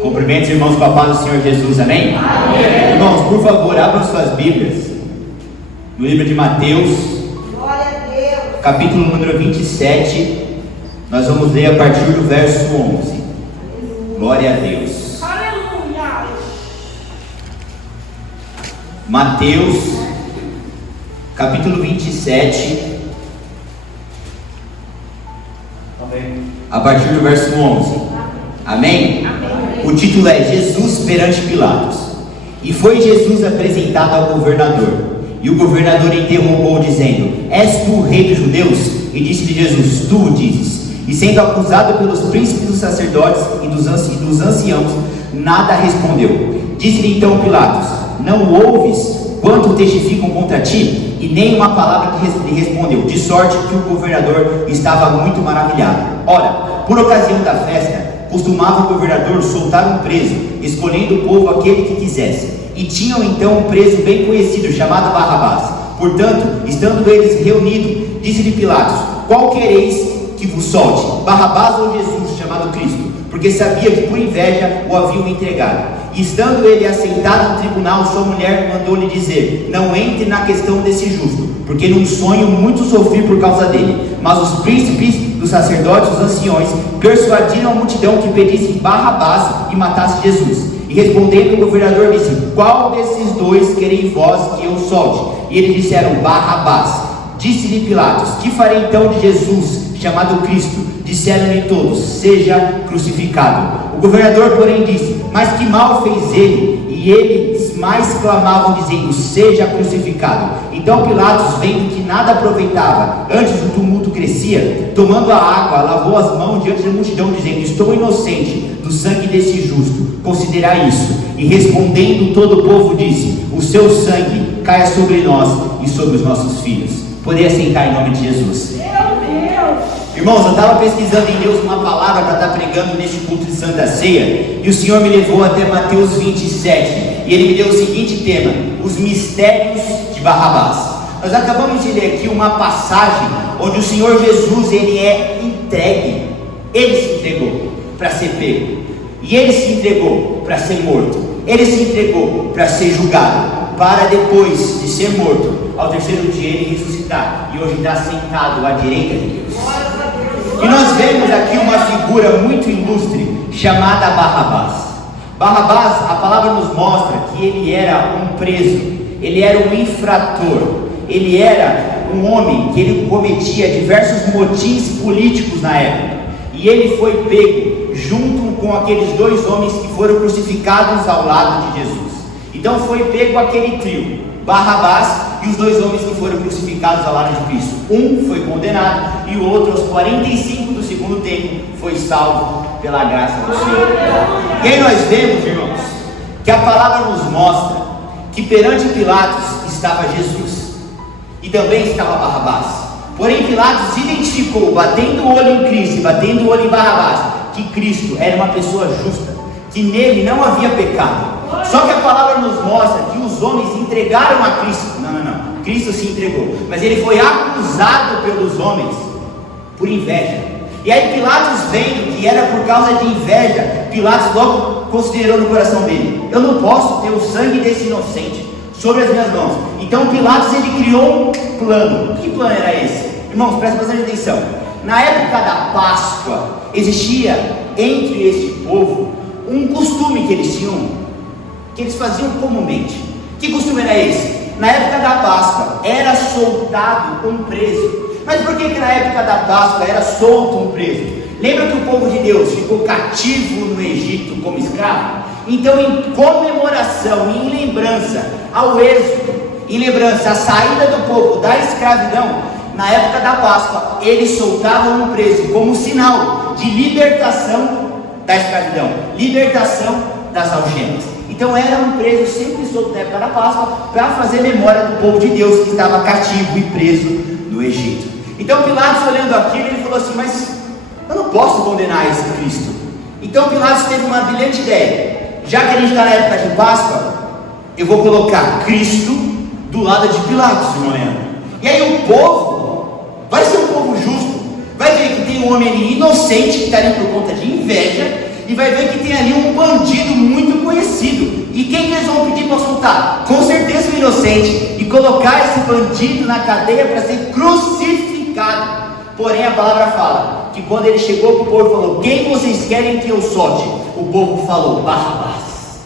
Cumprimento os irmãos com a paz do Senhor Jesus, amém? Amém. Irmãos, por favor, abram suas Bíblias no livro de Mateus, Glória a Deus. capítulo número 27. Nós vamos ler a partir do verso 11. Glória a Deus. Aleluia. Mateus, capítulo 27, a partir do verso 11. Amém? O título é Jesus perante Pilatos. E foi Jesus apresentado ao governador. E o governador interrogou, dizendo: És tu o rei dos judeus? E disse-lhe Jesus: Tu o dizes. E sendo acusado pelos príncipes dos sacerdotes e dos anciãos, nada respondeu. Disse-lhe então Pilatos: Não ouves quanto testificam contra ti? E nem uma palavra lhe respondeu, de sorte que o governador estava muito maravilhado. Ora, por ocasião da festa, costumava o governador soltar um preso, escolhendo o povo aquele que quisesse. E tinham então um preso bem conhecido, chamado Barrabás. Portanto, estando eles reunidos, disse-lhe Pilatos: Qual quereis que vos solte, Barrabás ou Jesus, chamado Cristo? Porque sabia que por inveja o haviam entregado. E estando ele assentado no tribunal, sua mulher mandou-lhe dizer: Não entre na questão desse justo, porque num sonho muito sofri por causa dele. Mas os príncipes dos sacerdotes, os anciões, persuadiram a multidão que pedisse Barrabás e matasse Jesus. E respondendo o governador disse: Qual desses dois quereis vós que eu solte? E eles disseram: Barrabás. Disse-lhe Pilatos: Que farei então de Jesus, chamado Cristo? Disseram-lhe todos: Seja crucificado. O governador, porém, disse: Mas que mal fez ele? E eles mais clamavam, dizendo: Seja crucificado. Então Pilatos, vendo que nada aproveitava, antes o tumulto crescia, tomando a água, lavou as mãos diante da multidão, dizendo: Estou inocente do sangue desse justo, considerai isso. E respondendo todo o povo disse: O seu sangue caia sobre nós e sobre os nossos filhos. Poderia sentar em nome de Jesus. Meu Deus. Irmãos, eu estava pesquisando em Deus uma palavra para estar pregando neste culto de Santa Ceia, e o Senhor me levou até Mateus 27, e Ele me deu o seguinte tema: os mistérios de Barrabás. Nós acabamos de ler aqui uma passagem onde o Senhor Jesus, Ele é entregue. Ele se entregou para ser pego, e Ele se entregou para ser morto, Ele se entregou para ser julgado, para depois de ser morto, ao terceiro dia Ele ressuscitar, e hoje está sentado à direita de Deus. E nós vemos aqui uma figura muito ilustre, chamada Barrabás. Barrabás, a palavra nos mostra que ele era um preso, ele era um infrator, ele era um homem que ele cometia diversos motins políticos na época, e ele foi pego junto com aqueles dois homens que foram crucificados ao lado de Jesus. Então foi pego aquele trio, Barrabás e os dois homens que foram crucificados ao lado de Cristo. Um foi condenado e o outro, aos 45 do segundo tempo, foi salvo pela graça do Senhor. E aí nós vemos, irmãos, que a palavra nos mostra que perante Pilatos estava Jesus e também estava Barrabás. Porém Pilatos identificou, batendo o olho em Cristo, batendo o olho em Barrabás, que Cristo era uma pessoa justa, que nele não havia pecado. Só que a palavra nos mostra que os homens entregaram a Cristo. Não. Cristo se entregou, mas ele foi acusado pelos homens por inveja. E aí Pilatos, vendo que era por causa de inveja, Pilatos logo considerou no coração dele: eu não posso ter o sangue desse inocente sobre as minhas mãos. Então Pilatos, ele criou um plano. Que plano era esse? Irmãos, prestem bastante atenção. Na época da Páscoa, existia entre este povo um costume que eles tinham, que eles faziam comumente. Que costume era esse? Na época da Páscoa era soltado um preso. Mas por que na época da Páscoa era solto um preso? Lembra que o povo de Deus ficou cativo no Egito como escravo? Então, em comemoração, em lembrança ao êxodo, em lembrança à saída do povo da escravidão, na época da Páscoa eles soltavam um preso como sinal de libertação da escravidão, libertação das algemas. Então era um preso sempre solto na época da Páscoa, para fazer memória do povo de Deus que estava cativo e preso no Egito. Então Pilatos, olhando aquilo, ele falou assim: mas eu não posso condenar esse Cristo. Então Pilatos teve uma brilhante ideia: já que a gente está na época de Páscoa, eu vou colocar Cristo do lado de Pilatos, irmão Leandro. E aí o povo vai ser um povo justo, vai ver que tem um homem ali inocente que está ali por conta de inveja, e vai ver que tem ali um bandido muito conhecido. E quem que eles vão pedir para soltar? Com certeza o inocente, e colocar esse bandido na cadeia para ser crucificado. Porém a palavra fala que quando ele chegou para o povo e falou: quem vocês querem que eu solte? O povo falou: Barrabás.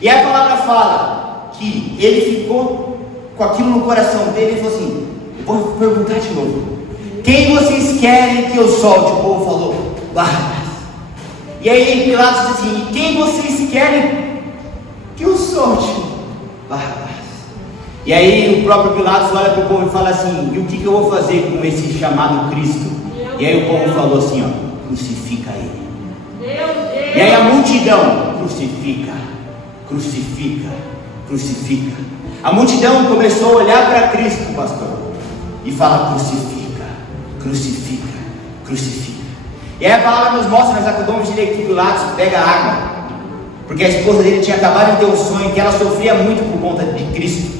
E a palavra fala que ele ficou com aquilo no coração dele e falou assim: eu vou perguntar de novo, quem vocês querem que eu solte? O povo falou: Barrabás. E aí Pilatos disse assim: e quem vocês querem que eu solte? Barrabás. E aí o próprio Pilatos olha para o povo e fala assim: e o que eu vou fazer com esse chamado Cristo? E aí o povo falou assim: ó, crucifica ele. E aí a multidão: crucifica, crucifica, crucifica. A multidão começou a olhar para Cristo, pastor, e fala: crucifica, crucifica, crucifica. E aí a palavra nos mostra, nós acabamos de ler que Pilatos pega água, porque a esposa dele tinha acabado de ter um sonho, que ela sofria muito por conta de Cristo.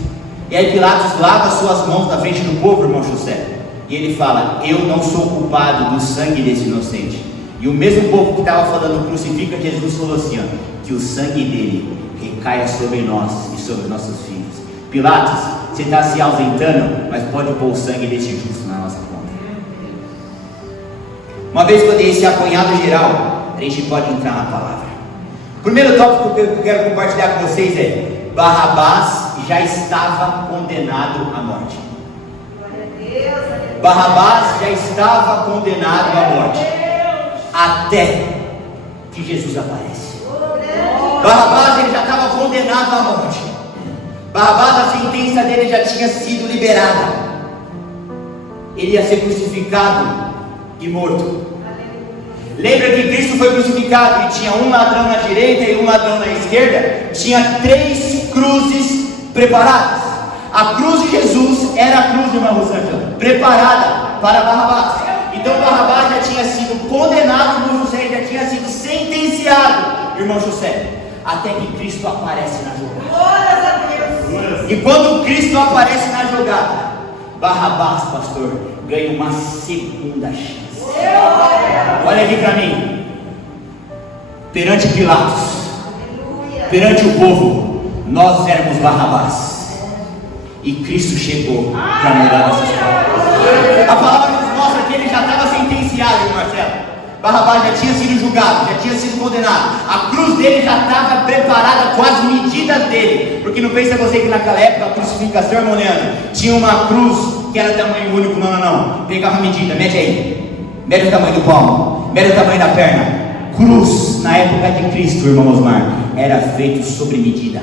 E aí Pilatos lava suas mãos na frente do povo, irmão José, e ele fala: eu não sou culpado do sangue desse inocente. E o mesmo povo que estava falando crucifica Jesus falou assim: ó, que o sangue dele recaia sobre nós e sobre nossos filhos. Pilatos, você está se ausentando, mas pode pôr o sangue desse justo na nossa conta. Uma vez que eu dei esse apanhado geral, a gente pode entrar na palavra. O primeiro tópico que eu quero compartilhar com vocês é: Barrabás já estava condenado à morte. Barrabás já estava condenado à morte, até que Jesus aparece. Barrabás ele já estava condenado à morte. Barrabás, a sentença dele já tinha sido liberada. Ele ia ser crucificado e morto. Lembra que Cristo foi crucificado e tinha um ladrão na direita e um ladrão na esquerda? Tinha 3 cruzes preparadas. A cruz de Jesus era a cruz de irmã Rosângela, preparada para Barrabás. Então Barrabás já tinha sido condenado, irmão José, já tinha sido sentenciado, irmão José, até que Cristo aparece na jogada. E quando Cristo aparece na jogada, Barrabás, pastor, ganha uma segunda chance. Olha aqui para mim. Perante Pilatos, perante o povo, nós éramos Barrabás, e Cristo chegou para mudar essa história. A palavra nos mostra que ele já estava sentenciado, irmão Marcelo. Barrabás já tinha sido julgado, já tinha sido condenado. A cruz dele já estava preparada com as medidas dele. Porque não pensa você que naquela época a crucificação, irmão Leandro, tinha uma cruz que era tamanho único. Não. Pegava a medida, mede aí. Mede o tamanho do palmo, mede o tamanho da perna. Cruz, na época de Cristo, irmão Osmar, era feito sobre medida.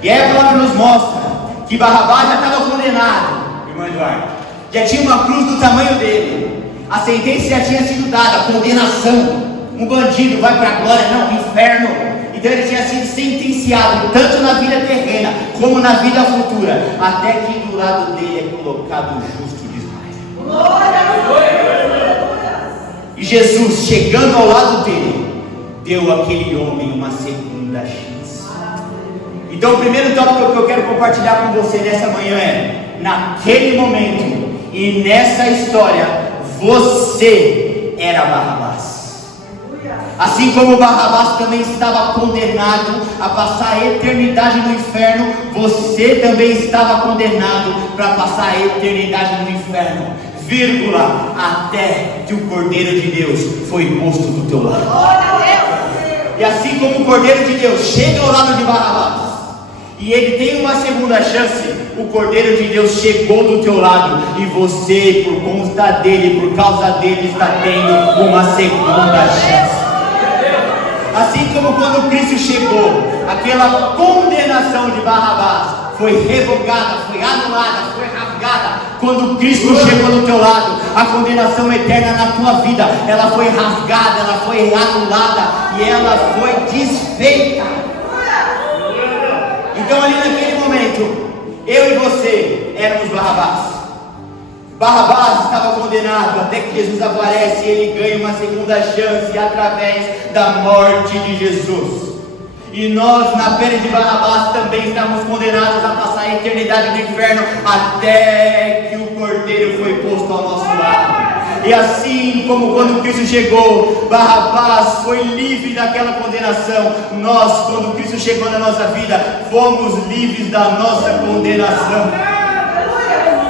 E aí a palavra nos mostra que Barrabás já estava condenado, irmão Eduardo. Já tinha uma cruz do tamanho dele. A sentença já tinha sido dada, condenação. Um bandido vai para a glória, não, inferno. Então ele tinha sido sentenciado, tanto na vida terrena, como na vida futura. Até que do lado dele é colocado o justo de Israel. E Jesus, chegando ao lado dele, deu àquele homem uma segunda chance. Então o primeiro tópico que eu quero compartilhar com você nessa manhã é: naquele momento e nessa história, você era Barrabás. Assim como Barrabás também estava condenado a passar a eternidade no inferno, você também estava condenado para passar a eternidade no inferno, vírgula, até que o Cordeiro de Deus foi posto do teu lado. E assim como o Cordeiro de Deus chega ao lado de Barrabás e ele tem uma segunda chance, o Cordeiro de Deus chegou do teu lado e você, por conta dele, por causa dele, está tendo uma segunda chance. Assim como quando Cristo chegou, aquela condenação de Barrabás foi revogada, foi anulada, foi rasgada. Quando Cristo chegou do teu lado, a condenação eterna na tua vida, ela foi rasgada, ela foi anulada e ela foi desfeita. Então ali naquele momento, eu e você éramos Barrabás. Barrabás estava condenado até que Jesus aparece e ele ganha uma segunda chance através da morte de Jesus. E nós, na pele de Barrabás, também estamos condenados a passar a eternidade no inferno até que o Cordeiro foi posto ao nosso lado. E assim como quando Cristo chegou, Barrabás foi livre daquela condenação, nós, quando Cristo chegou na nossa vida, fomos livres da nossa condenação.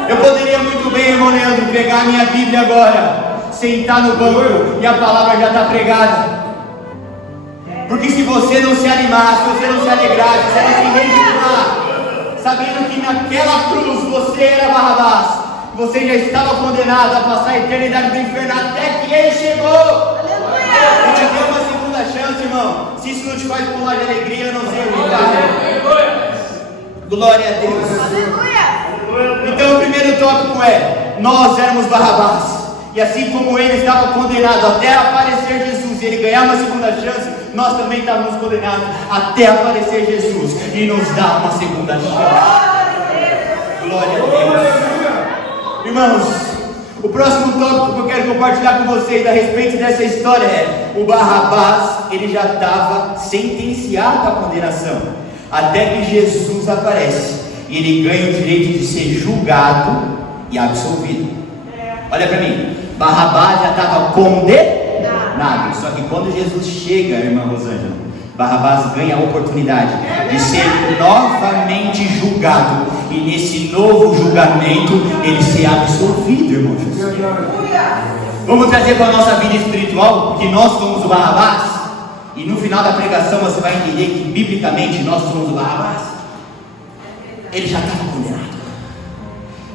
Eu poderia muito bem, irmão Leandro, pegar a minha Bíblia agora, sentar no banco e a palavra já está pregada. Porque se você não se animar, se você não se alegrar, se você não se registrar, sabendo que naquela cruz você era Barrabás, você já estava condenado a passar a eternidade do inferno até que Ele chegou. Ele te deu uma segunda chance, irmão. Se isso não te faz pular de alegria, eu não sei o que faz. Glória a Deus. Então o primeiro tópico é: nós éramos Barrabás. E assim como ele estava condenado até aparecer Jesus e ele ganhar uma segunda chance, nós também estávamos condenados até aparecer Jesus e nos dar uma segunda chance. Glória a Deus. Irmãos, o próximo tópico que eu quero compartilhar com vocês a respeito dessa história é: o Barrabás, ele já estava sentenciado à condenação, até que Jesus aparece e ele ganha o direito de ser julgado e absolvido. Olha para mim, Barrabás já estava condenado, só que quando Jesus chega, irmã Rosângela, Barrabás ganha a oportunidade de ser novamente julgado, e nesse novo julgamento ele ser absolvido, irmão Jesus. Vamos trazer para a nossa vida espiritual que nós somos o Barrabás, e no final da pregação você vai entender que biblicamente nós somos o Barrabás. Ele já estava condenado.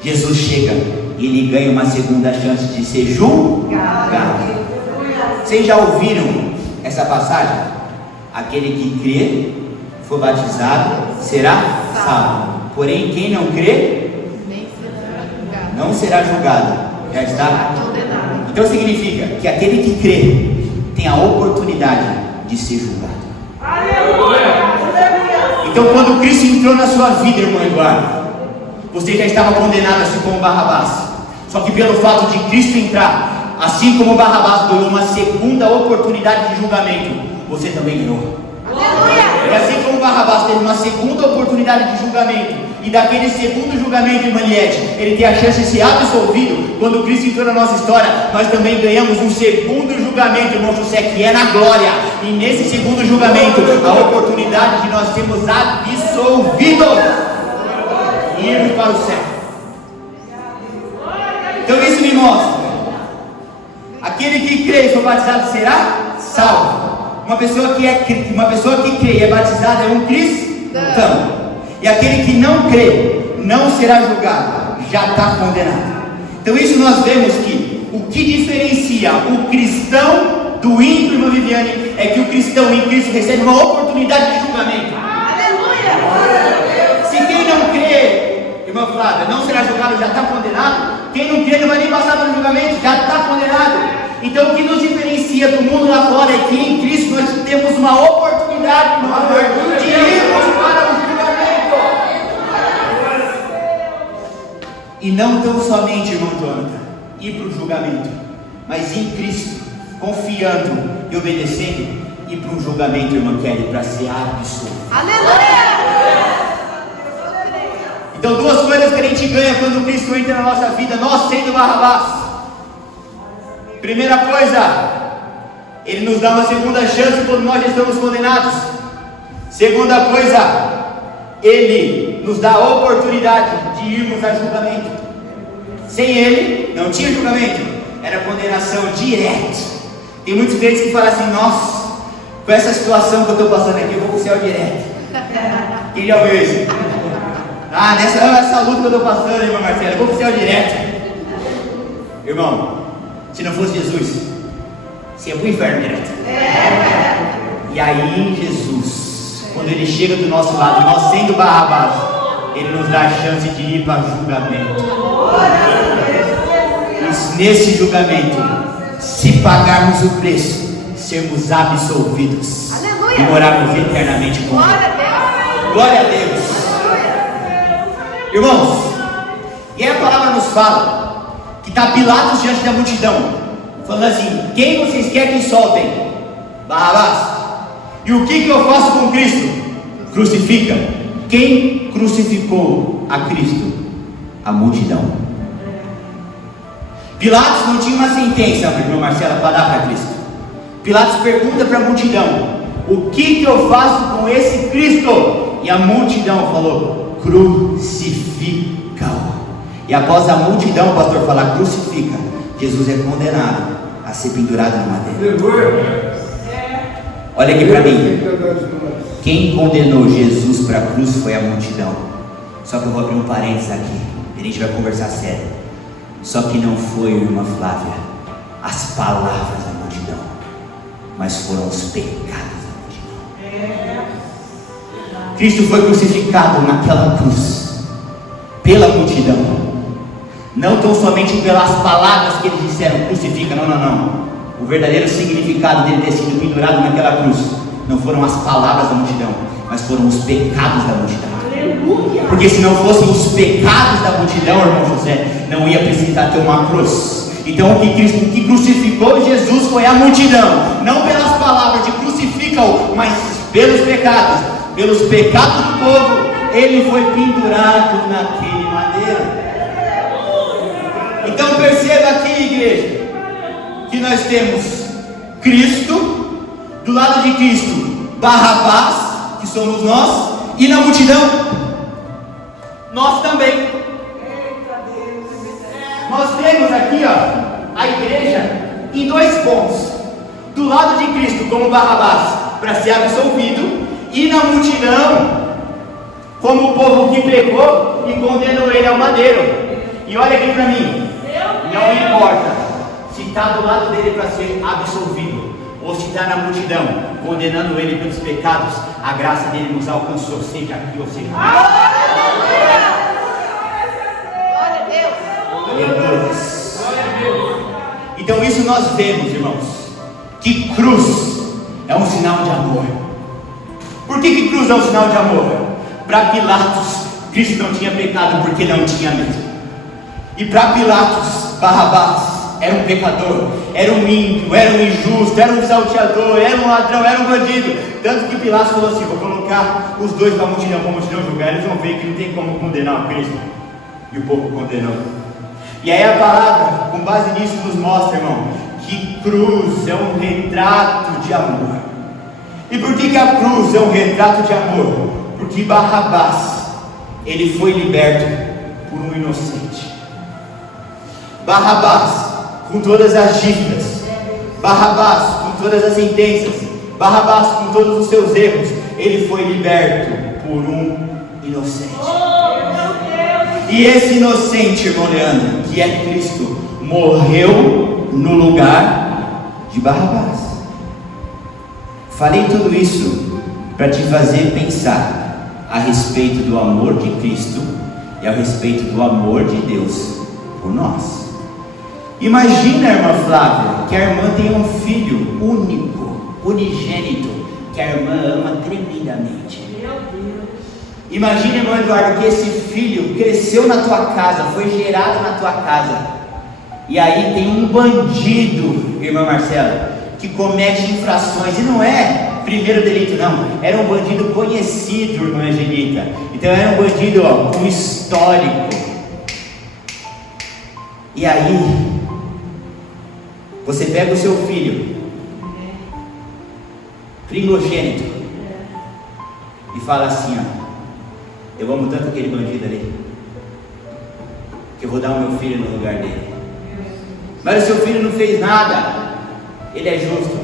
Jesus chega e ele ganha uma segunda chance de ser julgado. Vocês já ouviram essa passagem? Aquele que crê, for batizado, será salvo. Porém, quem não crê, não será julgado. Já está condenado. Então significa que aquele que crê tem a oportunidade de ser julgado. Então quando Cristo entrou na sua vida, irmão Eduardo, você já estava condenado assim como Barrabás. Só que pelo fato de Cristo entrar, assim como Barrabás ganhou uma segunda oportunidade de julgamento, você também ganhou. E assim como Barrabás teve uma segunda oportunidade de julgamento, e daquele segundo julgamento, irmã Liette, ele tem a chance de ser absolvido, quando Cristo entrou na nossa história, nós também ganhamos um segundo julgamento, irmão José, que é na glória. E nesse segundo julgamento, a oportunidade de nós sermos absolvidos e irmos para o céu. Então isso me mostra: aquele que crê e for batizado será salvo. Uma pessoa que crê e é batizada é um cristão. E aquele que não crê não será julgado, já está condenado. Então isso nós vemos que o que diferencia o cristão do ímpio, irmã Viviane, é que o cristão em Cristo recebe uma oportunidade de julgamento. Se quem não crê, irmã Flávia, não será julgado, já está condenado. Quem não crê não vai nem passar pelo julgamento, já está condenado. Então o que nos diferencia do mundo lá fora é que em Cristo nós temos uma oportunidade, irmão, de irmos para o julgamento. E não tão somente, irmão Jonathan, ir para o julgamento, mas em Cristo, confiando e obedecendo, ir para o julgamento, irmão Kelly, para ser absolvido. Aleluia! Então duas coisas que a gente ganha quando Cristo entra na nossa vida, nós sendo Barrabás. Primeira coisa, Ele nos dá uma segunda chance quando nós já estamos condenados. Segunda coisa, Ele nos dá a oportunidade de irmos a julgamento. Sem Ele, não tinha julgamento, era condenação direta. Tem muitos crentes que falam assim: nossa, com essa situação que eu estou passando aqui, eu vou para o céu direto. Quem já ouviu isso? Ah, nessa luta que eu estou passando, irmã Marcela, eu vou para o céu direto. Irmão, se não fosse Jesus, você ia para o inferno direto. E aí Jesus, quando Ele chega do nosso lado, nós sendo Barrabás, Ele nos dá a chance de ir para o julgamento. E nesse julgamento, se pagarmos o preço, sermos absolvidos. Aleluia. E morarmos eternamente com Ele. Glória a Deus. Irmãos, e aí a palavra nos fala que está Pilatos diante da multidão, falando assim: quem vocês querem que soltem? Barrabás. E o que eu faço com Cristo? Crucifica. Quem crucificou a Cristo? A multidão. Pilatos não tinha uma sentença, irmão Marcelo, para dar para Cristo. Pilatos pergunta para a multidão: o que eu faço com esse Cristo? E a multidão falou: crucifica-o. E após a multidão, o pastor falar crucifica, Jesus é condenado a ser pendurado na madeira. Olha aqui para mim. Quem condenou Jesus para a cruz foi a multidão. Só que eu vou abrir um parênteses aqui, e a gente vai conversar sério. Só que não foi, irmã Flávia, as palavras da multidão, mas foram os pecados da multidão. Cristo foi crucificado naquela cruz pela multidão. Não tão somente pelas palavras que eles disseram, crucifica, não. O verdadeiro significado dele ter sido pendurado naquela cruz não foram as palavras da multidão, mas foram os pecados da multidão. Porque se não fossem os pecados da multidão, irmão José, não ia precisar ter uma cruz. Então o que crucificou Jesus foi a multidão, não pelas palavras de crucifica-o, mas pelos pecados do povo. Ele foi pendurado naquele madeiro. Então perceba aqui, igreja, que nós temos Cristo, do lado de Cristo, Barrabás, que somos nós, e na multidão, nós também. Nós temos aqui, a igreja em dois pontos: do lado de Cristo como Barrabás, para ser absolvido, e na multidão como o povo que pegou e condenou ele ao madeiro. E olha aqui para mim, não importa se está do lado dele para ser absolvido, ou se está na multidão condenando ele pelos pecados, a graça dele nos alcançou, seja aqui ou seja lá. Aleluia. Então isso nós vemos, irmãos, que cruz é um sinal de amor. Por que cruz é um sinal de amor? Para Pilatos, Cristo não tinha pecado porque não tinha medo. E para Pilatos, Barrabás era um pecador, era um ímpio, era um injusto, era um salteador, era um ladrão, era um bandido. Tanto que Pilatos falou assim: vou colocar os dois para a multidão julgar, eles vão ver que não tem como condenar o Cristo. E o povo condenou. E aí a palavra, com base nisso, nos mostra, irmão, que cruz é um retrato de amor. E por que a cruz é um retrato de amor? Porque Barrabás, ele foi liberto por um inocente. Barrabás, com todas as dívidas, Barrabás, com todas as sentenças, Barrabás, com todos os seus erros, ele foi liberto por um inocente. E esse inocente, irmão Leandro, que é Cristo, morreu no lugar de Barrabás. Falei tudo isso para te fazer pensar a respeito do amor de Cristo e a respeito do amor de Deus por nós. Imagina, irmã Flávia, que a irmã tem um filho único, unigênito, que a irmã ama tremendamente. Imagina, irmão Eduardo, que esse filho cresceu na tua casa, foi gerado na tua casa, e aí tem um bandido, irmã Marcela, que comete infrações, e não é primeiro delito não, era um bandido conhecido, irmã Angelita. Então era um bandido com histórico. E aí você pega o seu filho primogênito e fala assim: eu amo tanto aquele bandido ali, que eu vou dar o meu filho no lugar dele. Mas o seu filho não fez nada, ele é justo,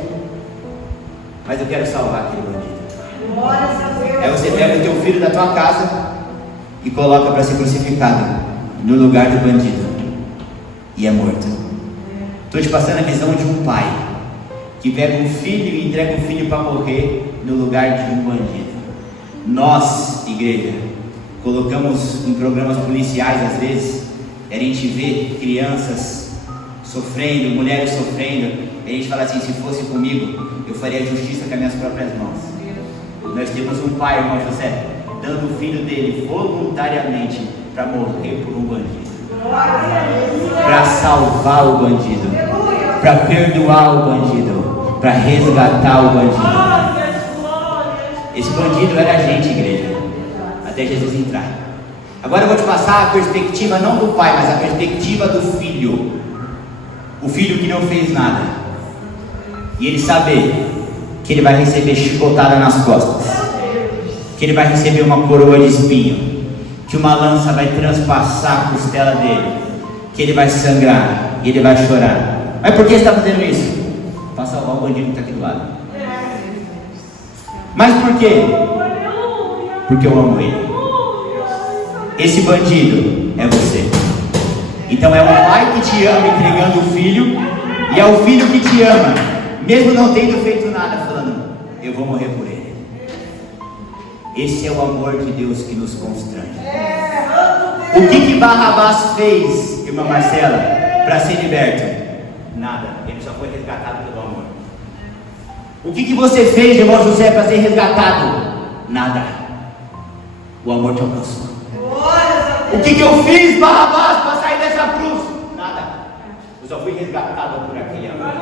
mas eu quero salvar aquele bandido. Aí você pega o teu filho da tua casa e coloca para ser crucificado no lugar do bandido, e é morto. Estou te passando a visão de um pai que pega um filho e entrega um filho para morrer no lugar de um bandido. Nós, igreja, colocamos em programas policiais, às vezes, a gente vê crianças sofrendo, mulheres sofrendo, e a gente fala assim: se fosse comigo, eu faria justiça com as minhas próprias mãos. Nós temos um pai, irmão José, dando o filho dele voluntariamente para morrer por um bandido, para salvar o bandido, para perdoar o bandido, para resgatar o bandido. Esse bandido era a gente, igreja, até Jesus entrar. Agora eu vou te passar a perspectiva não do pai, mas a perspectiva do filho. o filho que não fez nada, e ele saber que ele vai receber chicotada nas costas, que ele vai receber uma coroa de espinho, que uma lança vai transpassar a costela dele, que ele vai sangrar e ele vai chorar. Mas por que você está fazendo isso? Para salvar o bandido que está aqui do lado. Mas por quê? Porque eu amo ele. Esse bandido é você. Então é o pai que te ama entregando o filho, e é o filho que te ama, mesmo não tendo feito nada, falando: eu vou morrer por ele. Esse é o amor de Deus que nos constrange. O que Barrabás fez, irmã Marcela, para ser liberto? Nada. Ele só foi resgatado pelo amor. O que você fez, irmão José, para ser resgatado? Nada. O amor te alcançou. O que eu fiz, Barrabás, para sair dessa cruz? Nada. Eu só fui resgatado por aquele amor.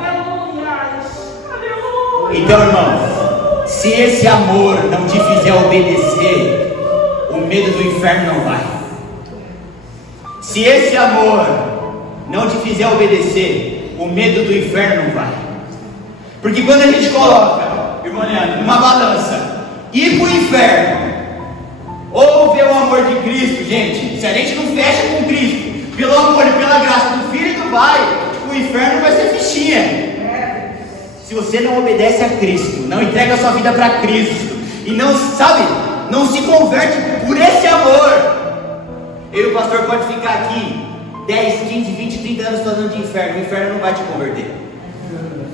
Então, irmãos, se esse amor não te fizer obedecer, o medo do inferno não vai. Se esse amor não te fizer obedecer, o medo do inferno não vai. Porque quando a gente coloca, irmão Leandro, numa balança, ir para o inferno ou ver o amor de Cristo, gente, se a gente não fecha com Cristo, pelo amor e pela graça do Filho e do Pai, o inferno vai ser fichinha. Se você não obedece a Cristo, não entrega a sua vida para Cristo, e não, sabe, não se converte por esse amor, eu e o pastor pode ficar aqui 10, 15, 20, 30 anos falando de inferno, o inferno não vai te converter.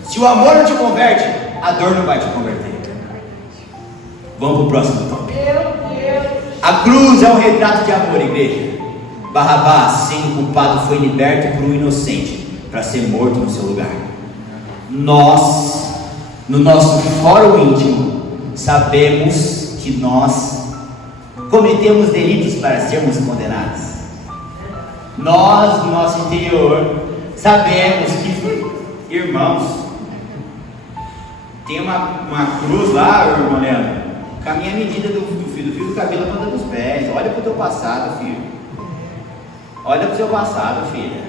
Se o amor não te converte, a dor não vai te converter. Vamos para o próximo tópico. A cruz é um retrato de amor, igreja. Barrabás, sendo culpado, foi liberto por um inocente, para ser morto no seu lugar. Nós, no nosso fórum íntimo, sabemos que nós cometemos delitos para sermos condenados. Nós, no nosso interior, sabemos que, irmãos, tem uma cruz lá, irmão Leandro, com a minha medida do fio do cabelo na ponta dos pés. Olha para o teu passado, filho. Olha para o seu passado, filha.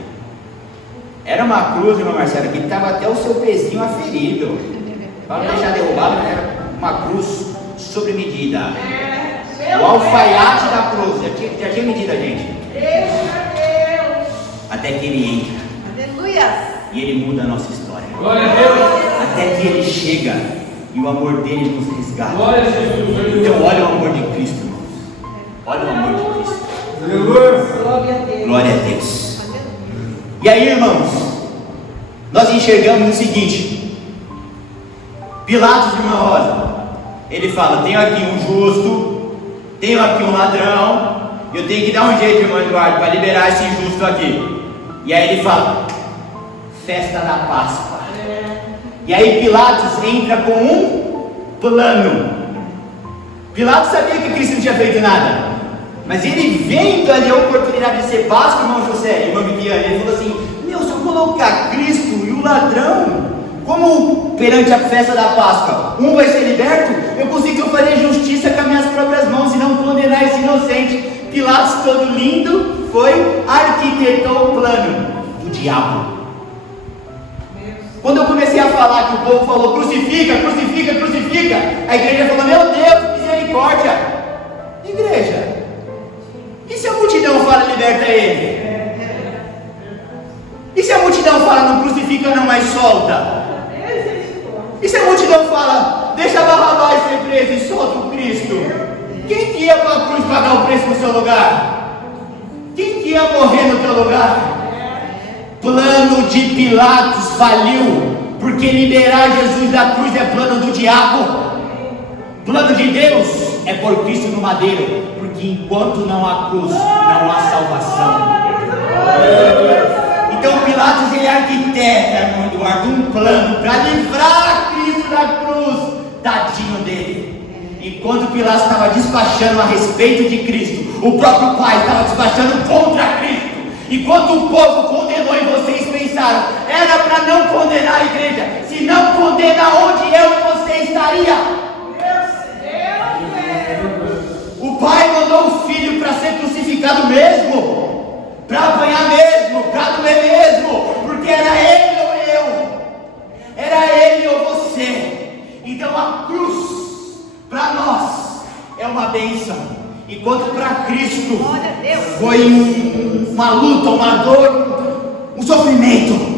Era uma cruz, irmã Marcela, que estava até o seu pezinho aferido. Para não deixar derrubado, era uma cruz sobre medida. O alfaiate da cruz, já tinha medida, gente. Até que ele entra. Aleluia. E ele muda a nossa história. Glória a Deus. Até que ele chega e o amor dele nos resgata. Glória a Jesus. Então olha o amor de Cristo, irmãos. Olha o amor de Cristo. Aleluia. Glória a Deus. E aí, irmãos, nós enxergamos o seguinte: Pilatos, irmã Rosa, ele fala: tenho aqui um justo, tenho aqui um ladrão, eu tenho que dar um jeito, irmão Eduardo, para liberar esse injusto aqui. E aí ele fala: festa da Páscoa. E aí Pilatos entra com um plano. Pilatos sabia que Cristo não tinha feito nada, mas ele vendo ali a oportunidade de ser Páscoa, irmão José, irmão Viviane, ele falou assim: meu, se eu colocar Cristo e o ladrão como perante a festa da Páscoa, um vai ser liberto, eu consigo fazer justiça com as minhas próprias mãos e não condenar esse inocente. Pilatos, todo lindo, foi, arquitetou o plano do diabo. Quando eu comecei a falar que o povo falou: crucifica, crucifica, crucifica, a igreja falou: meu Deus, misericórdia. Igreja, e se a multidão fala: liberta ele? E se a multidão fala: não crucifica não, mas solta? E se a multidão fala: deixa Barrabás ser preso e solta o Cristo? Quem que ia para a cruz pagar o preço no seu lugar? Quem que ia morrer no teu lugar? Plano de Pilatos faliu, porque liberar Jesus da cruz é plano do diabo. Plano de Deus é pôr Cristo no madeiro, porque enquanto não há cruz, não há salvação. Então Pilatos, ele arquiteta, irmão Eduardo, um plano para livrar Cristo da cruz. Tadinho dele. Enquanto Pilatos estava despachando a respeito de Cristo, o próprio Pai estava despachando contra Cristo. Enquanto o povo condenou e vocês pensaram: era para não condenar a igreja. Se não condena, onde eu e você estaria? O Pai mandou o Filho para ser crucificado mesmo, para apanhar mesmo, para doer mesmo, porque era Ele a cruz, para nós, é uma bênção, enquanto para Cristo foi uma luta, uma dor, um sofrimento.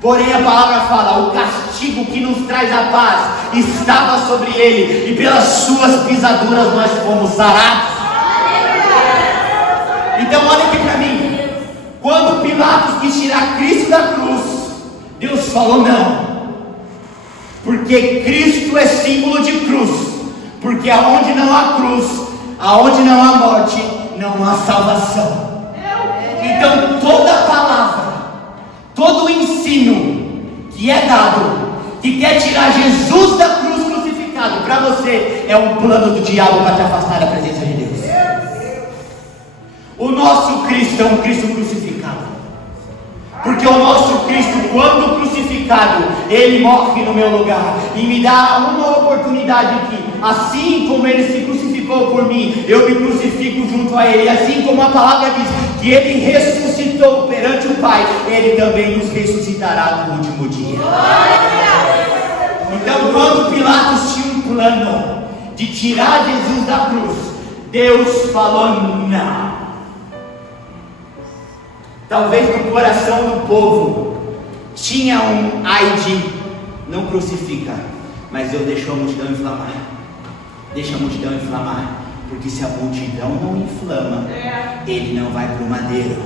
Porém a palavra fala, o castigo que nos traz a paz estava sobre ele, e pelas suas pisaduras nós fomos sarados. Então olha aqui para mim, quando Pilatos quis tirar Cristo da cruz, Deus falou não, porque Cristo é símbolo de cruz, porque aonde não há cruz, aonde não há morte, não há salvação. Então toda palavra, todo o ensino que é dado, que quer tirar Jesus da cruz crucificado, para você é um plano do diabo para te afastar da presença de Deus. O nosso Cristo é um Cristo crucificado, porque o nosso Cristo, quando crucificado, Ele morre no meu lugar e me dá uma oportunidade aqui. Assim como Ele se crucificou por mim, eu me crucifico junto a Ele. Assim como a palavra diz que Ele ressuscitou perante o Pai, Ele também nos ressuscitará no último dia. Então quando Pilatos tinha um plano de tirar Jesus da cruz, Deus falou não. Talvez no coração do povo tinha um ai de não crucifica, mas Deus deixou a multidão inflamar. Deixa a multidão inflamar, porque se a multidão não inflama, ele não vai para o madeiro.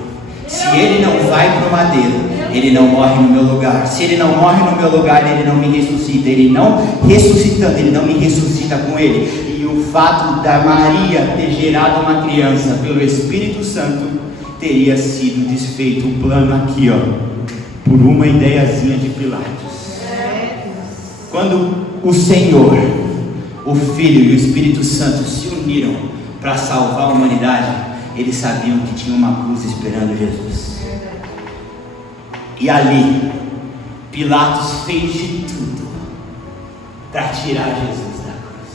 Se ele não vai para o madeiro, ele não morre no meu lugar. Se ele não morre no meu lugar, ele não me ressuscita. Ele não ressuscitando, ele não me ressuscita com ele. E o fato da Maria ter gerado uma criança pelo Espírito Santo teria sido desfeito o plano aqui, ó, por uma ideiazinha de Pilatos. Quando o Senhor, o Filho e o Espírito Santo se uniram para salvar a humanidade, eles sabiam que tinha uma cruz esperando Jesus. E ali Pilatos fez de tudo para tirar Jesus da cruz.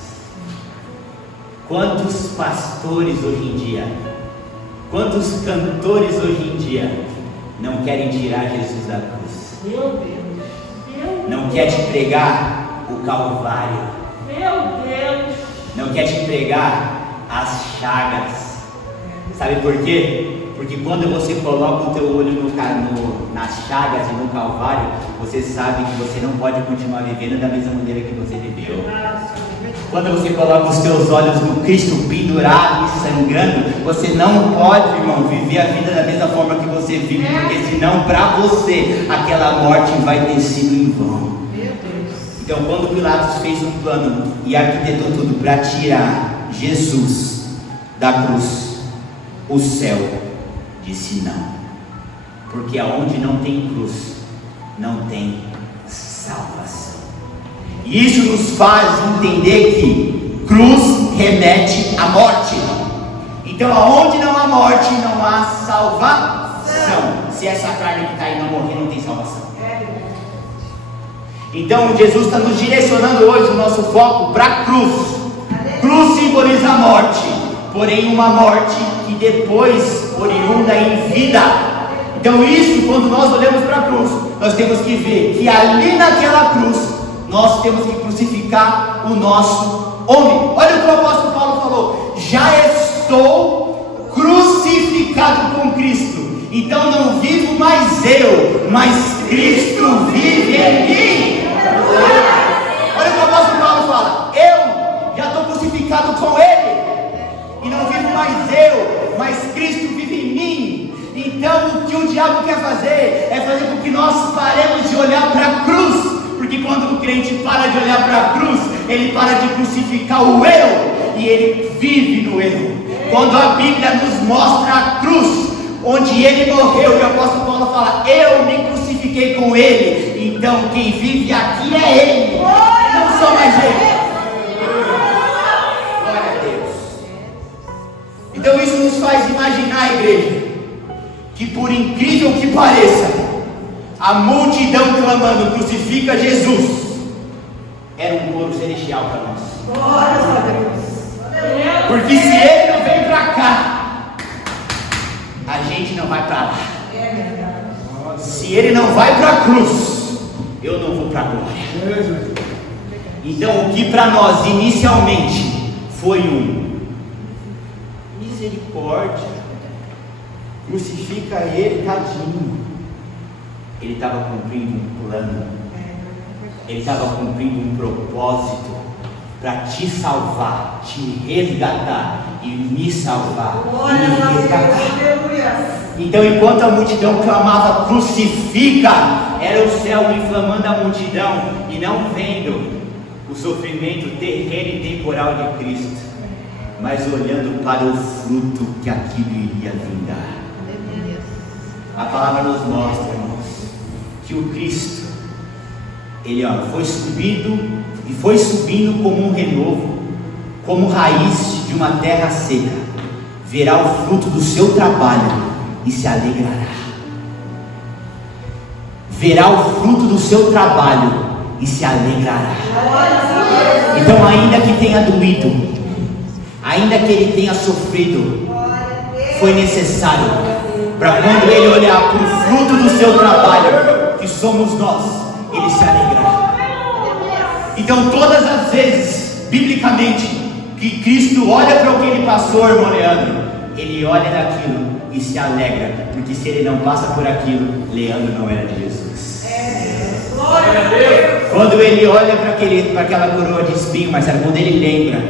Quantos pastores hoje em dia, quantos cantores hoje em dia não querem tirar Jesus da cruz? Meu Deus. Não quer te pregar o Calvário. Meu Deus. Não quer te pregar as chagas. Sabe por quê? Porque quando você coloca o teu olho nas chagas e no Calvário, você sabe que você não pode continuar vivendo da mesma maneira que você viveu. Quando você coloca os teus olhos no Cristo pendurado e sangrando, você não pode, irmão, viver a vida da mesma forma que você vive, porque senão para você aquela morte vai ter sido em vão. Então quando Pilatos fez um plano e arquitetou tudo para tirar Jesus da cruz, o céu disse não, porque aonde não tem cruz, não tem salvação. E isso nos faz entender que cruz remete à morte. Então aonde não há morte, não há salvação. Se essa carne que está aí não morrer, não tem salvação. Então Jesus está nos direcionando hoje o nosso foco para a cruz. Cruz simboliza a morte, porém uma morte que depois oriunda em vida. Então isso, quando nós olhamos para a cruz, nós temos que ver que ali naquela cruz nós temos que crucificar o nosso homem. Olha o que o apóstolo Paulo falou: já estou crucificado com Cristo, então não vivo mais eu, mas Cristo vive em mim. Olha o que o apóstolo Paulo fala: eu já estou crucificado com Ele, e não vivo mais eu, mas Cristo vive em mim. Então o que o diabo quer fazer é fazer com que nós paremos de olhar para a cruz, porque quando o crente para de olhar para a cruz, ele para de crucificar o eu, e ele vive no eu. Quando a Bíblia nos mostra a cruz, onde ele morreu, e o apóstolo Paulo fala: eu me crucifiquei com ele, então quem vive aqui é ele, e não sou mais eu. Glória a Deus. Então isso nos faz imaginar, igreja, que por incrível que pareça, a multidão clamando crucifica Jesus era um coro celestial para nós. Porque se ele não vem para cá, a gente não vai para lá. Se ele não vai para a cruz, eu não vou para a glória. Então, o que para nós inicialmente foi misericórdia, crucifica ele, tadinho. Ele estava cumprindo um plano, ele estava cumprindo um propósito para te salvar, te resgatar e me salvar e me resgatar. Então, enquanto a multidão clamava crucifica, era o céu inflamando a multidão e não vendo o sofrimento terreno e temporal de Cristo, mas olhando para o fruto que aquilo iria vindar. A palavra nos mostra, irmãos, que o Cristo, ele foi subindo como um renovo, como raiz de uma terra seca, verá o fruto do seu trabalho e se alegrará. Verá o fruto do seu trabalho e se alegrará. Então, ainda que tenha doído, ainda que ele tenha sofrido, foi necessário para quando ele olhar para o fruto do seu trabalho, que somos nós, ele se alegrará. Então, todas as vezes, biblicamente, que Cristo olha para o que ele passou, irmão Leandro, ele olha daquilo e se alegra, porque se ele não passa por aquilo, Leandro não era de Jesus. Quando ele olha para aquela coroa de espinho, mas quando ele lembra,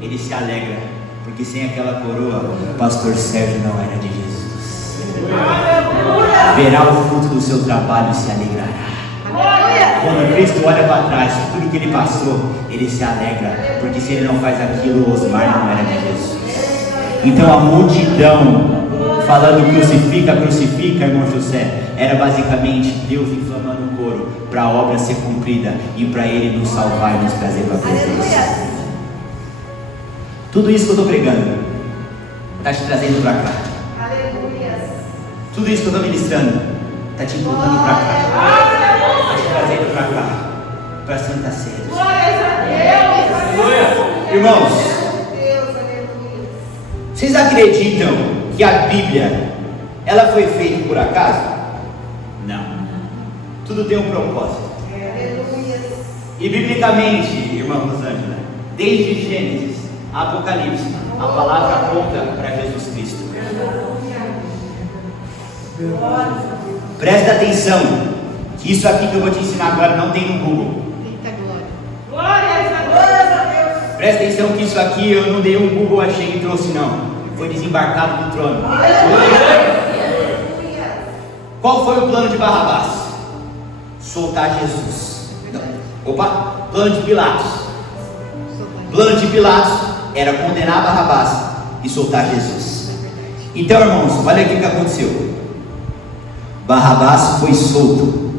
ele se alegra, porque sem aquela coroa, o pastor Sérgio não era de Jesus. Verá o fruto do seu trabalho e se alegrará. Quando Cristo olha para trás, tudo que ele passou, ele se alegra, porque se ele não faz aquilo, o Osmar não era de Jesus. Então a multidão falando crucifica, crucifica, irmão José, era basicamente Deus inflamando o coro para a obra ser cumprida e para ele nos salvar e nos trazer para a presença. Tudo isso que eu estou pregando está te trazendo para cá. Tudo isso que eu estou ministrando está te empurrando para cá, está te trazendo para cá, para Santa Ceia. Irmãos, vocês acreditam que a Bíblia ela foi feita por acaso? Não. Tudo tem um propósito. E biblicamente, irmão Rosângela, desde Gênesis a Apocalipse, a palavra aponta para Jesus Cristo. Presta atenção, que isso aqui que eu vou te ensinar agora não tem no Google. Presta atenção que isso aqui eu não dei um Google, achei e trouxe não. Foi desembarcado do trono. Qual foi o plano de Barrabás? Soltar Jesus. Opa, plano de Pilatos. Plano de Pilatos era condenar Barrabás e soltar Jesus. Então, irmãos, olha aqui o que aconteceu. Barrabás foi solto,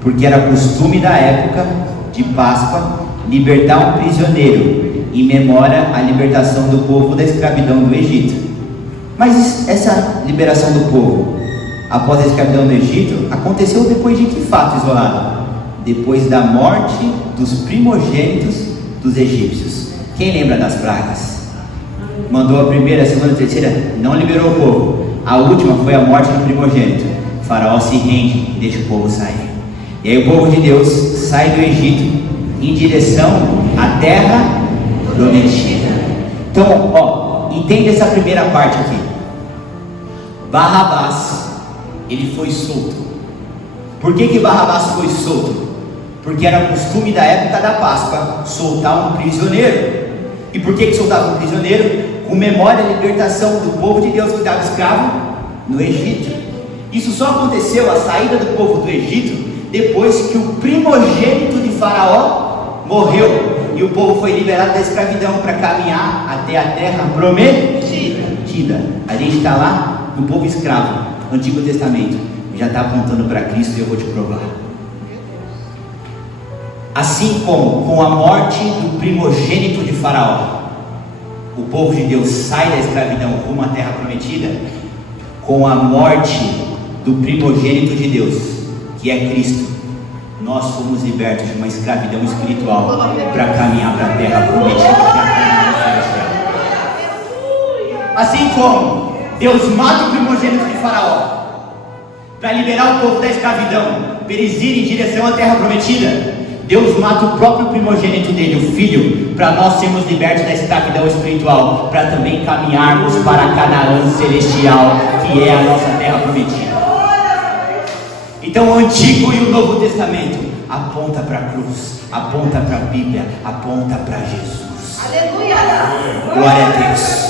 porque era costume da época de Páscoa libertar um prisioneiro em memória à libertação do povo da escravidão do Egito. Mas essa liberação do povo após a escravidão do Egito aconteceu depois de que fato isolado? Depois da morte dos primogênitos dos egípcios. Quem lembra das pragas? Mandou a primeira, a segunda, a terceira, não liberou o povo. A última foi a morte do primogênito. O faraó se rende e deixa o povo sair. E aí o povo de Deus sai do Egito em direção à terra prometida. Então, entende essa primeira parte aqui. Barrabás, ele foi solto. Por que Barrabás foi solto? Porque era costume da época da Páscoa soltar um prisioneiro. E por que soltava um prisioneiro? Com memória à libertação do povo de Deus que estava escravo no Egito. Isso só aconteceu, a saída do povo do Egito, depois que o primogênito de Faraó morreu e o povo foi liberado da escravidão para caminhar até a terra prometida. A gente está lá no povo escravo, Antigo Testamento, já está apontando para Cristo e eu vou te provar. Assim como com a morte do primogênito de Faraó, o povo de Deus sai da escravidão rumo à terra prometida, com a morte do primogênito de Deus, que é Cristo, nós fomos libertos de uma escravidão espiritual para caminhar para a terra prometida, que é a terra celestial. Assim como Deus mata o primogênito de Faraó para liberar o povo da escravidão, para eles irem em direção à terra prometida, Deus mata o próprio primogênito dele, o filho, para nós sermos libertos da escravidão espiritual, para também caminharmos para a Canaã celestial, que é a nossa terra prometida. Então o Antigo e o Novo Testamento aponta para a cruz, aponta para a Bíblia, aponta para Jesus. Aleluia! Glória a Deus.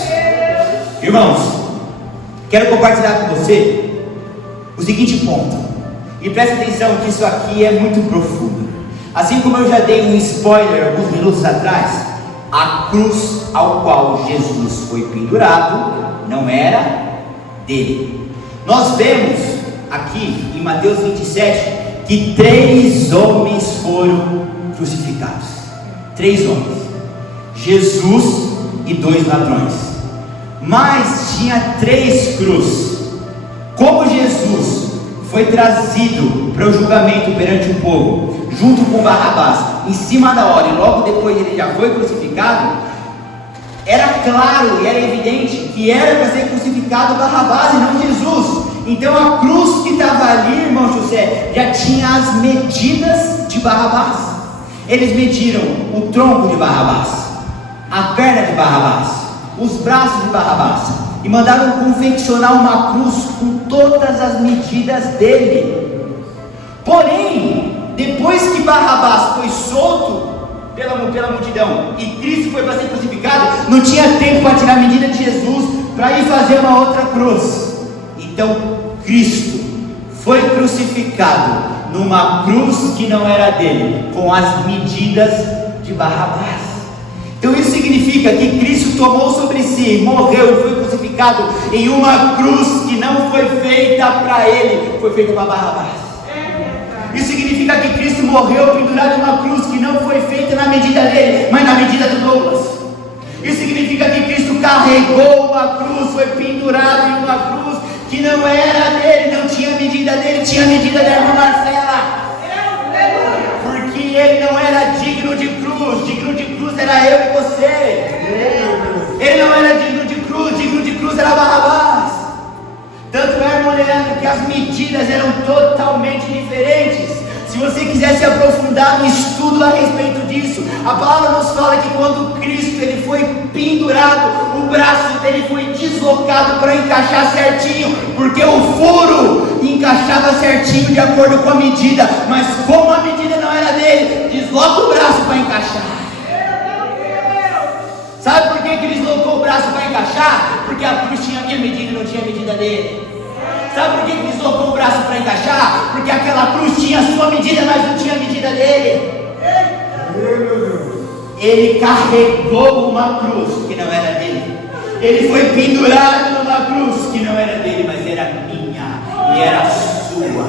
Irmãos, quero compartilhar com você o seguinte ponto, e preste atenção que isso aqui é muito profundo. Assim como eu já dei um spoiler alguns minutos atrás, a cruz ao qual Jesus foi pendurado não era dele. Nós vemos aqui em Mateus 27 que 3 homens foram crucificados. 3 homens, Jesus e 2 ladrões. Mas tinha 3 cruzes. Como Jesus foi trazido para o julgamento perante o povo, junto com Barrabás, em cima da hora, e logo depois ele já foi crucificado, era claro e era evidente que era para ser crucificado Barrabás e não Jesus. Então a cruz que estava ali, irmão José, já tinha as medidas de Barrabás. Eles mediram o tronco de Barrabás, a perna de Barrabás, os braços de Barrabás, e mandaram confeccionar uma cruz com todas as medidas dele. Porém, depois que Barrabás foi solto pela multidão e Cristo foi para ser crucificado, não tinha tempo para tirar a medida de Jesus para ir fazer uma outra cruz. Então Cristo foi crucificado numa cruz que não era dele, com as medidas de Barrabás. Então isso significa que Cristo tomou sobre si, morreu e foi crucificado em uma cruz que não foi feita para ele, foi feita para Barrabás. Isso significa que Cristo morreu pendurado em uma cruz que não foi feita na medida dele, mas na medida do Douglas. Isso significa que Cristo carregou uma cruz, foi pendurado em uma cruz que não era dele, não tinha medida dele, tinha medida da irmã Marcela. Porque ele não era digno de cruz era eu e você. Ele não era digno de cruz era Barrabás. Tanto é, irmão Leandro, que as medidas eram totalmente diferentes. Se você quiser se aprofundar no estudo a respeito disso, a palavra nos fala que quando Cristo ele foi pendurado, o braço dele foi deslocado para encaixar certinho, porque o furo encaixava certinho de acordo com a medida, mas como a medida não era dele, desloca o braço para encaixar. Sabe por que ele deslocou o braço para encaixar? Porque a cruz tinha a minha medida e não tinha a medida dele. Sabe por que ele deslocou o braço para encaixar? Porque aquela cruz tinha a sua medida, mas não tinha a medida dele. Ele carregou uma cruz que não era dele. Ele foi pendurado numa cruz que não era dele, mas era minha e era sua.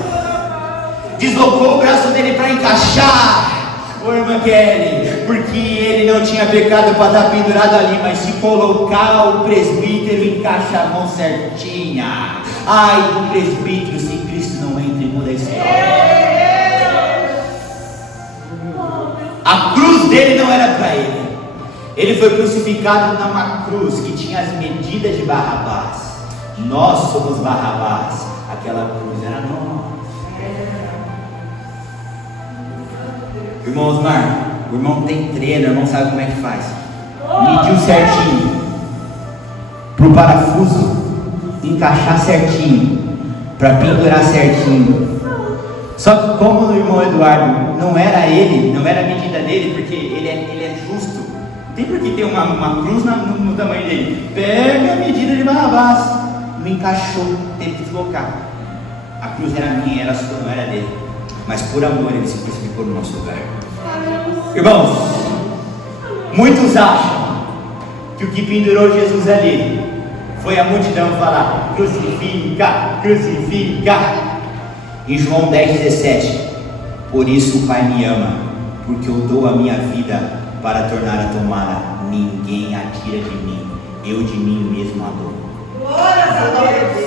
Deslocou o braço dele para encaixar. Ô irmã Kelly, porque ele não tinha pecado para estar pendurado ali, mas se colocar o presbítero encaixa a mão certinha. Ai do presbítero se Cristo não entra e muda a história. A cruz dele não era para ele. Ele foi crucificado numa cruz que tinha as medidas de Barrabás. Nós somos Barrabás, aquela cruz era nossa. Irmão Osmar, o irmão tem treino, o irmão sabe como é que faz. Mediu certinho pro parafuso encaixar certinho, para pendurar certinho. Só que como o irmão Eduardo não era ele, não era a medida dele, porque ele é justo, não tem por que ter uma cruz no tamanho dele. Pega a medida de Barrabás, não encaixou, teve que deslocar. A cruz era minha, era sua, não era dele, mas por amor ele se crucificou no nosso lugar. Irmãos, muitos acham que o que pendurou Jesus ali foi a multidão falar: crucifica, crucifica. Em João 10,17, por isso o Pai me ama, porque eu dou a minha vida para tornar a tomada. Ninguém a tira de mim, eu de mim mesmo a dou.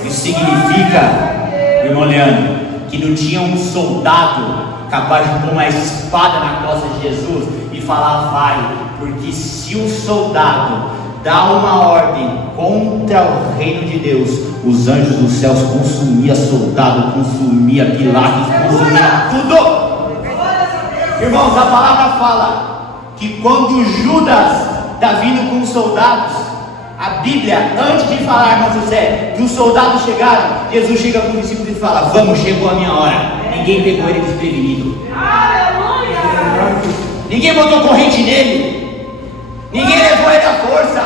Isso significa, irmão Leandro, que não tinha um soldado capaz de pôr uma espada na costa de Jesus e falar vai, porque se o soldado dá uma ordem contra o reino de Deus, os anjos dos céus consumia soldado, consumia pilares, consumia tudo. Irmãos, a palavra fala que quando Judas está vindo com os soldados, a Bíblia, antes de falar, irmão José, que os soldados chegaram, Jesus chega com os discípulos e fala: vamos, chegou a minha hora. Ninguém pegou ele desprevenido. Aleluia! Ninguém botou corrente nele. Ninguém levou ele à força.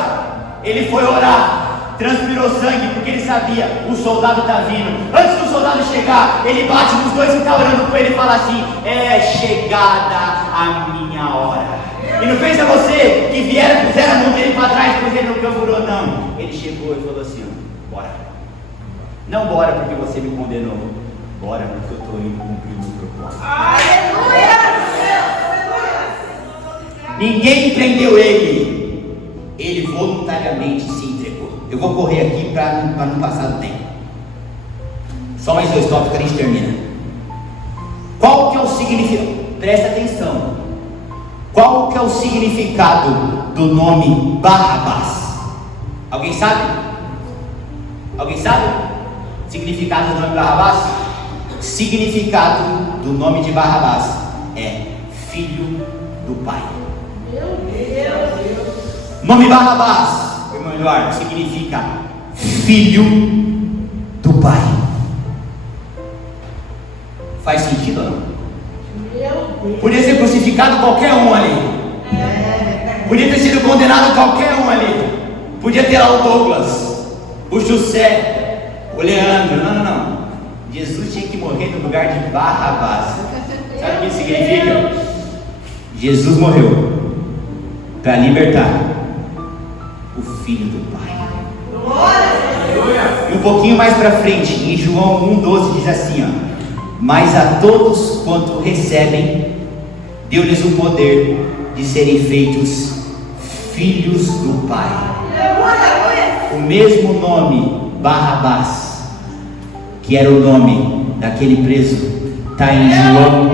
Ele foi orar, transpirou sangue, porque ele sabia, o soldado está vindo. Antes do soldado chegar, ele bate nos dois que estão orando com ele e fala assim: é chegada a minha hora. E não pensa você que vieram, puseram a mão dele para trás, depois ele não camburou, não. Ele chegou e falou assim: bora. Não bora porque você me condenou, bora porque eu estou indo cumprir os propósitos. Aleluia! Ninguém prendeu ele. Ele voluntariamente se entregou. Eu vou correr aqui para não passar do tempo. Só mais 2 tópicos que a gente termina. Qual que é o significado? Presta atenção. Qual que é o significado do nome Barrabás? Alguém sabe? Alguém sabe? Significado do nome Barrabás? Significado do nome de Barrabás é filho do pai. Meu Deus! Nome Barrabás, irmão Eduardo, significa filho do pai. Faz sentido ou não? Meu Deus! Podia ser crucificado qualquer um ali. Podia ter sido condenado qualquer um ali. Podia ter lá o Douglas, o José, o Leandro. Não. Jesus tinha que morrer no lugar de Barrabás. Sabe o que isso significa? Jesus morreu para libertar o filho do pai. E um pouquinho mais para frente, em João 1,12 diz assim, ó: mas a todos quanto recebem, deu-lhes o poder de serem feitos filhos do pai. O mesmo nome Barrabás, que era o nome daquele preso, está em João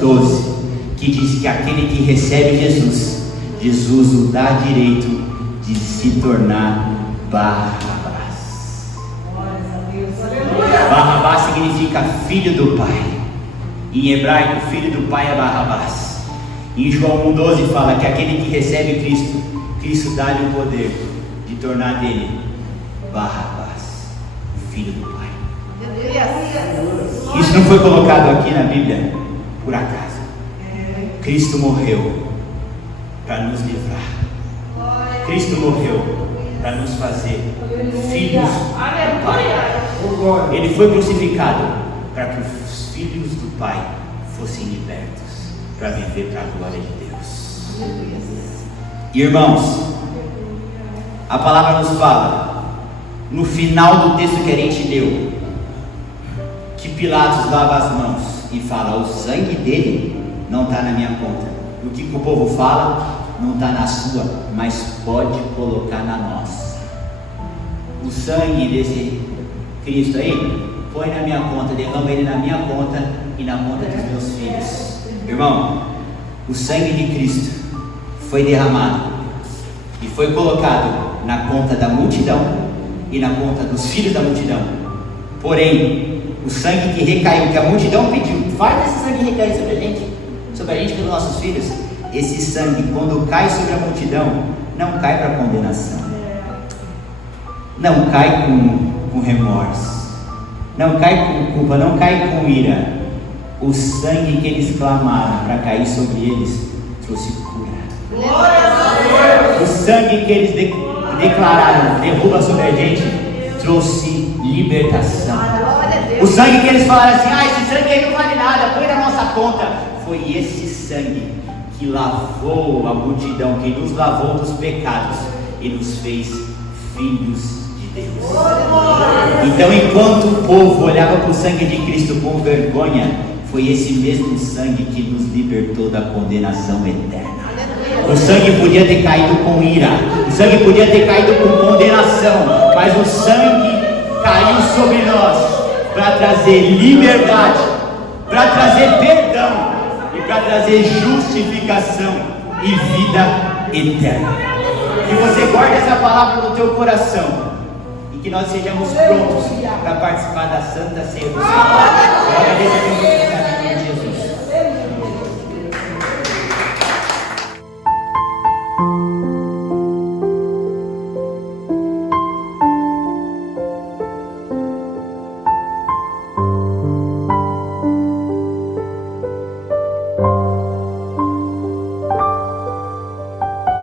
1,12, que diz que aquele que recebe Jesus o dá direito de se tornar Barrabás. Barrabás significa filho do pai. Em hebraico, filho do pai é Barrabás. Em João 1,12 fala que aquele que recebe Cristo dá-lhe o poder de tornar dele Barrabás, filho do pai. Isso não foi colocado aqui na Bíblia por acaso. Cristo morreu para nos livrar. Cristo morreu para nos fazer filhos do Pai. Ele foi crucificado para que os filhos do Pai fossem libertos para viver para a glória de Deus. Irmãos, a palavra nos fala no final do texto que a gente leu que Pilatos lava as mãos e fala: o sangue dele não está na minha conta. O que o povo fala não está na sua, mas pode colocar na nossa. O sangue desse Cristo aí, põe na minha conta, derrama ele na minha conta e na conta dos meus filhos. Irmão, o sangue de Cristo foi derramado e foi colocado na conta da multidão e na conta dos filhos da multidão. Porém, o sangue que recaiu, que a multidão pediu, faz esse sangue recair sobre a gente e pelos nossos filhos. Esse sangue, quando cai sobre a multidão, não cai para condenação, não cai com remorso, não cai com culpa, não cai com ira. O sangue que eles clamaram para cair sobre eles trouxe cura. O sangue que eles declararam derruba sobre a gente trouxe libertação. O sangue que eles falaram assim: esse sangue aí não vale nada, põe na nossa conta. Foi esse sangue que lavou a multidão, que nos lavou dos pecados e nos fez filhos de Deus. Então, enquanto o povo olhava para o sangue de Cristo com vergonha, foi esse mesmo sangue que nos libertou da condenação eterna. O sangue podia ter caído com ira, o sangue podia ter caído com condenação, mas o sangue caiu sobre nós para trazer liberdade, para trazer perdão e para trazer justificação e vida eterna. Que você guarde essa palavra no teu coração e que nós sejamos prontos para participar da Santa Ceia do Senhor. Glória a Deus, em Jesus. Aleluia.